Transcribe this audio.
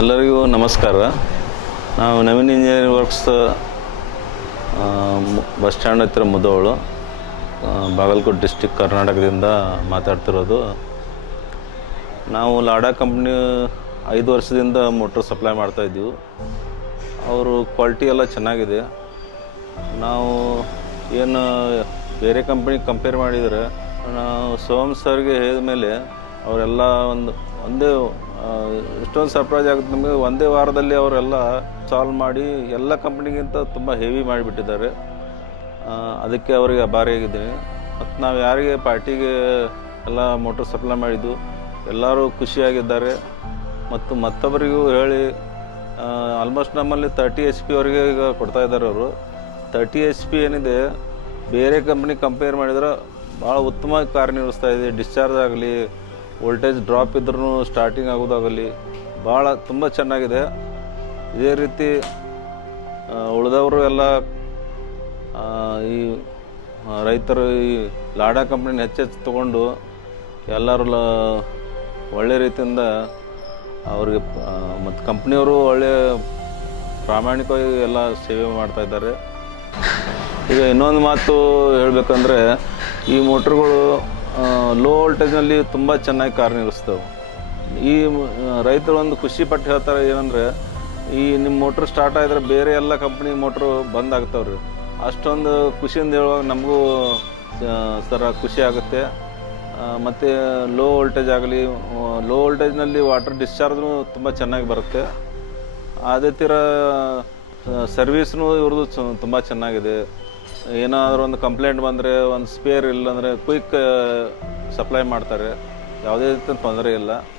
ಎಲ್ಲರಿಗೂ ನಮಸ್ಕಾರ. ನಾವು Naveen engineering works bus stand ಹತ್ತಿರ ಮುದೋಳು ಆ, ಬಾಗಲಕೋಟೆ ಡಿಸ್ಟಿಕ್ ಕರ್ನಾಟಕದಿಂದ ಮಾತಾಡ್ತಿರೋದು. ನಾವು ಲಾಡಾ ಕಂಪ್ನಿ ಐದು ವರ್ಷದಿಂದ ಮೋಟ್ರ್ ಸಪ್ಲೈ ಮಾಡ್ತಾಯಿದ್ದೀವಿ ಅವರು ಕ್ವಾಲಿಟಿ ಎಲ್ಲ ಚೆನ್ನಾಗಿದೆ. ನಾವು ಏನು ಬೇರೆ ಕಂಪ್ನಿಗೆ ಕಂಪೇರ್ ಮಾಡಿದರೆ ನಾವು ಸೋಮ್ ಸರ್ಗೆ ಹೇಳಿದ ಮೇಲೆ ಅವರೆಲ್ಲ ಒಂದು ಒಂದೇ ಎಷ್ಟೊಂದು ಸರ್ಪ್ರೈಸ್ ಆಗುತ್ತೆ ನಮಗೆ. ಒಂದೇ ವಾರದಲ್ಲಿ ಅವರೆಲ್ಲ ಸಾಲ್ವ್ ಮಾಡಿ ಎಲ್ಲ ಕಂಪ್ನಿಗಿಂತ ತುಂಬ ಹೆವಿ ಮಾಡಿಬಿಟ್ಟಿದ್ದಾರೆ. ಅದಕ್ಕೆ ಅವರಿಗೆ ಅಭಾರಿಯಾಗಿದ್ದೀನಿ ಮತ್ತು ನಾವು ಯಾರಿಗೆ ಪಾರ್ಟಿಗೆ ಎಲ್ಲ ಮೋಟರ್ ಸಪ್ಲೈ ಮಾಡಿದ್ದು, ಎಲ್ಲರೂ ಖುಷಿಯಾಗಿದ್ದಾರೆ. ಮತ್ತು ಮತ್ತೊಬ್ಬರಿಗೂ ಹೇಳಿ ಆಲ್ಮೋಸ್ಟ್ ನಮ್ಮಲ್ಲಿ ತರ್ಟಿ ಎಚ್ ಪಿ ಅವರಿಗೆ ಈಗ ಕೊಡ್ತಾ ಇದ್ದಾರೆ ಅವರು. ತರ್ಟಿ ಎಚ್ ಪಿ ಏನಿದೆ, ಬೇರೆ ಕಂಪ್ನಿ ಕಂಪೇರ್ ಮಾಡಿದ್ರೆ ಭಾಳ ಉತ್ತಮವಾಗಿ ಕಾರ್ಯನಿರ್ವಹಿಸ್ತಾ ಇದೆ. ಡಿಸ್ಚಾರ್ಜ್ ಆಗಲಿ ವೋಲ್ಟೇಜ್ ಡ್ರಾಪ್ ಇದ್ರೂ ಸ್ಟಾರ್ಟಿಂಗ್ ಆಗೋದಾಗಲಿ, ಭಾಳ ತುಂಬ ಚೆನ್ನಾಗಿದೆ. ಇದೇ ರೀತಿ ಉಳಿದವರು ಎಲ್ಲ ಈ ರೈತರು ಈ ಲಾಡಾ ಕಂಪ್ನಿನ ಹೆಚ್ಚೆಚ್ಚು ತೊಗೊಂಡು ಎಲ್ಲರೂ ಲ, ಒಳ್ಳೆ ರೀತಿಯಿಂದ ಅವ್ರಿಗೆ ಮತ್ತು ಕಂಪ್ನಿಯವರು ಒಳ್ಳೆ ಪ್ರಾಮಾಣಿಕವಾಗಿ ಎಲ್ಲ ಸೇವೆ ಮಾಡ್ತಾಯಿದ್ದಾರೆ ಈಗ ಇನ್ನೊಂದು ಮಾತು ಹೇಳಬೇಕಂದ್ರೆ, ಈ ಮೋಟ್ರುಗಳು ಲೋ ವೋಲ್ಟೇಜ್ನಲ್ಲಿ ತುಂಬ ಚೆನ್ನಾಗಿ ಕಾರ್ಯನಿರ್ವಹಿಸ್ತವೆ ಈ ರೈತರು ಒಂದು ಖುಷಿ ಪಟ್ಟು ಹೇಳ್ತಾರೆ ಏನಂದರೆ, ಈ ನಿಮ್ಮ ಮೋಟ್ರ್ ಸ್ಟಾರ್ಟ್ ಆದರೆ ಬೇರೆ ಎಲ್ಲ ಕಂಪ್ನಿ ಮೋಟ್ರು ಬಂದ್ ಆಗ್ತಾವ್ರಿ. ಅಷ್ಟೊಂದು ಖುಷಿಯಿಂದ ಹೇಳುವಾಗ ನಮಗೂ ಸರ ಖುಷಿ ಆಗುತ್ತೆ. ಮತ್ತು ಲೋ ವೋಲ್ಟೇಜ್ ಆಗಲಿ ಲೋ ವೋಲ್ಟೇಜ್ನಲ್ಲಿ ವಾಟರ್ ಡಿಸ್ಚಾರ್ಜ್ನು ತುಂಬ ಚೆನ್ನಾಗಿ ಬರುತ್ತೆ. ಅದೇ ಥರ ಸರ್ವಿಸ್ನು ಇವ್ರದ್ದು ತುಂಬ ಚೆನ್ನಾಗಿದೆ. ಏನಾದರೂ ಒಂದು ಕಂಪ್ಲೇಂಟ್ ಬಂದರೆ, ಒಂದು ಸ್ಪೇರ್ ಇಲ್ಲ ಅಂದರೆ ಕ್ವಿಕ್ ಸಪ್ಲೈ ಮಾಡ್ತಾರೆ. ಯಾವುದೇ ರೀತಿಯ ತೊಂದರೆ ಇಲ್ಲ.